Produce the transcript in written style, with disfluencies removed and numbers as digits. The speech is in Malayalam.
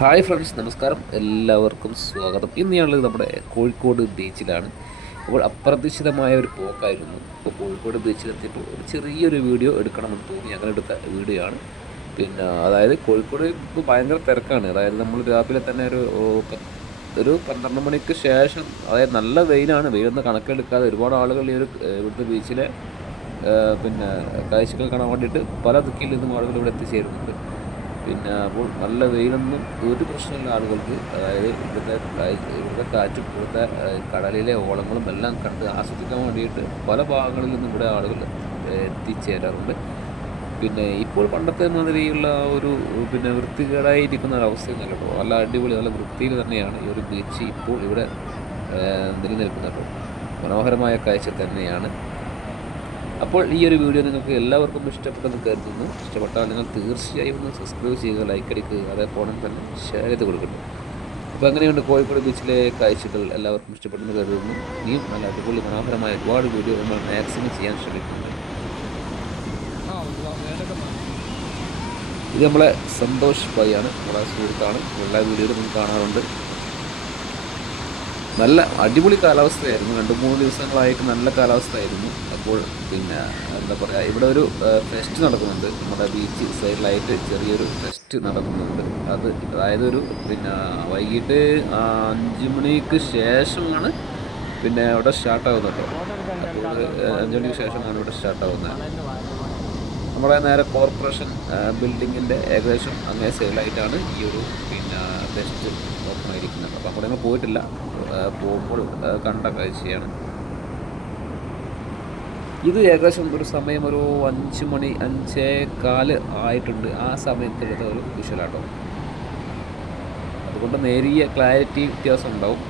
ഹായ് ഫ്രണ്ട്സ്, നമസ്കാരം. എല്ലാവർക്കും സ്വാഗതം. ഇന്ന് ഞങ്ങൾ നമ്മുടെ കോഴിക്കോട് ബീച്ചിലാണ്. അപ്പോൾ അപ്രതീക്ഷിതമായ ഒരു പോക്കായിരുന്നു. അപ്പോൾ കോഴിക്കോട് ബീച്ചിലെത്തിയപ്പോൾ ഒരു ചെറിയൊരു വീഡിയോ എടുക്കണമെന്ന് തോന്നി അങ്ങനെ എടുത്ത വീഡിയോ ആണ്. പിന്നെ അതായത് കോഴിക്കോട് ഇപ്പോൾ ഭയങ്കര തിരക്കാണ്. അതായത് നമ്മൾ രാവിലെ തന്നെ ഒരു 12 മണിക്ക് ശേഷം, അതായത് നല്ല വെയിലാണ്. വെയിലൊന്നും കണക്കിലെടുക്കാതെ ഒരുപാട് ആളുകൾ ഈ ഒരു ഇവിടുത്തെ ബീച്ചിലെ പിന്നെ കാഴ്ചകൾ കാണാൻ വേണ്ടിയിട്ട് പല ദിക്കിൽ നിന്നും ആളുകൾ ഇവിടെ എത്തിച്ചേരുന്നുണ്ട്. പിന്നെ അപ്പോൾ നല്ല വെയിലൊന്നും ഒരു പ്രശ്നമില്ല ആളുകൾക്ക്. അതായത് ഇവിടുത്തെ കാറ്റും ഇവിടുത്തെ കടലിലെ ഓളങ്ങളും എല്ലാം കണ്ട് ആസ്വദിക്കാൻ വേണ്ടിയിട്ട് പല ഭാഗങ്ങളിൽ നിന്നും ഇവിടെ ആളുകൾ എത്തിച്ചേരാറുണ്ട്. പിന്നെ ഇപ്പോൾ പണ്ടത്തെ മാതിരിയുള്ള ഒരു വൃത്തികേടായിരിക്കുന്ന ഒരവസ്ഥയൊന്നും കേട്ടോ. നല്ല അടിപൊളി, നല്ല വൃത്തിയിൽ തന്നെയാണ് ഈ ഒരു ബീച്ച് ഇപ്പോൾ ഇവിടെ നിലനിൽക്കുന്നത് കേട്ടോ. മനോഹരമായ കാഴ്ച തന്നെയാണ്. അപ്പോൾ ഈ ഒരു വീഡിയോ നിങ്ങൾക്ക് എല്ലാവർക്കും ഇഷ്ടപ്പെട്ടെന്ന് കരുതുന്നു. ഇഷ്ടപ്പെട്ടാൽ നിങ്ങൾ തീർച്ചയായും ഒന്ന് സബ്സ്ക്രൈബ് ചെയ്യുക, ലൈക്ക് അടിക്കുക, അതേപോലെ തന്നെ ഷെയർ ചെയ്ത് കൊടുക്കുന്നു. അപ്പോൾ അങ്ങനെയുണ്ട് കോഴിക്കോട് ബീച്ചിലെ കാഴ്ചകൾ എല്ലാവർക്കും ഇഷ്ടപ്പെട്ടെന്ന് കരുതുന്നു. ഇനിയും നല്ല അടിപൊളി മനോഹരമായ ഒരുപാട് വീഡിയോ നമ്മൾ മാക്സിമം ചെയ്യാൻ ശ്രമിക്കുന്നുണ്ട്. ഇത് നമ്മളെ സന്തോഷ് ഭായിയാണ്, നമ്മളെ സുഹൃത്താണ്. എല്ലാ വീഡിയോയിലും നമ്മൾ കാണാറുണ്ട്. നല്ല അടിപൊളി കാലാവസ്ഥയായിരുന്നു. 2-3 ദിവസങ്ങളായിട്ട് നല്ല കാലാവസ്ഥയായിരുന്നു. അപ്പോൾ പിന്നെ എന്താ പറയുക, ഇവിടെ ഒരു ഫെസ്റ്റ് നടക്കുന്നുണ്ട്. നമ്മുടെ ബീച്ച് സൈഡിലായിട്ട് ചെറിയൊരു ഫെസ്റ്റ് നടക്കുന്നുണ്ട്. അതായത് വൈകിട്ട് 5 മണിക്ക് ശേഷമാണ് പിന്നെ അവിടെ സ്റ്റാർട്ടാകുന്നത് കേട്ടോ. അപ്പോൾ 5 മണിക്ക് ശേഷമാണ് ഇവിടെ സ്റ്റാർട്ടാകുന്നത്. നമ്മുടെ നേരെ കോർപ്പറേഷൻ ബിൽഡിങ്ങിൻ്റെ ഏകദേശം അങ്ങേ സൈഡിലായിട്ടാണ് ഈ ഒരു ഫെസ്റ്റ് ഓപ്പൺ ആയിരിക്കുന്നത്. അപ്പോൾ അവിടെ ഞങ്ങൾ പോയിട്ടില്ല. പോകുമ്പോൾ കണ്ട കാഴ്ചയാണ് ഇത്. ഏകദേശം ഒരു സമയം ഒരു 5 മണി 5:15 ആയിട്ടുണ്ട്. ആ സമയത്തുള്ളത് ഒരു വിഷ്വലാട്ടോ. അതുകൊണ്ട് നേരിയ ക്ലാരിറ്റി വ്യത്യാസം ഉണ്ടാവും.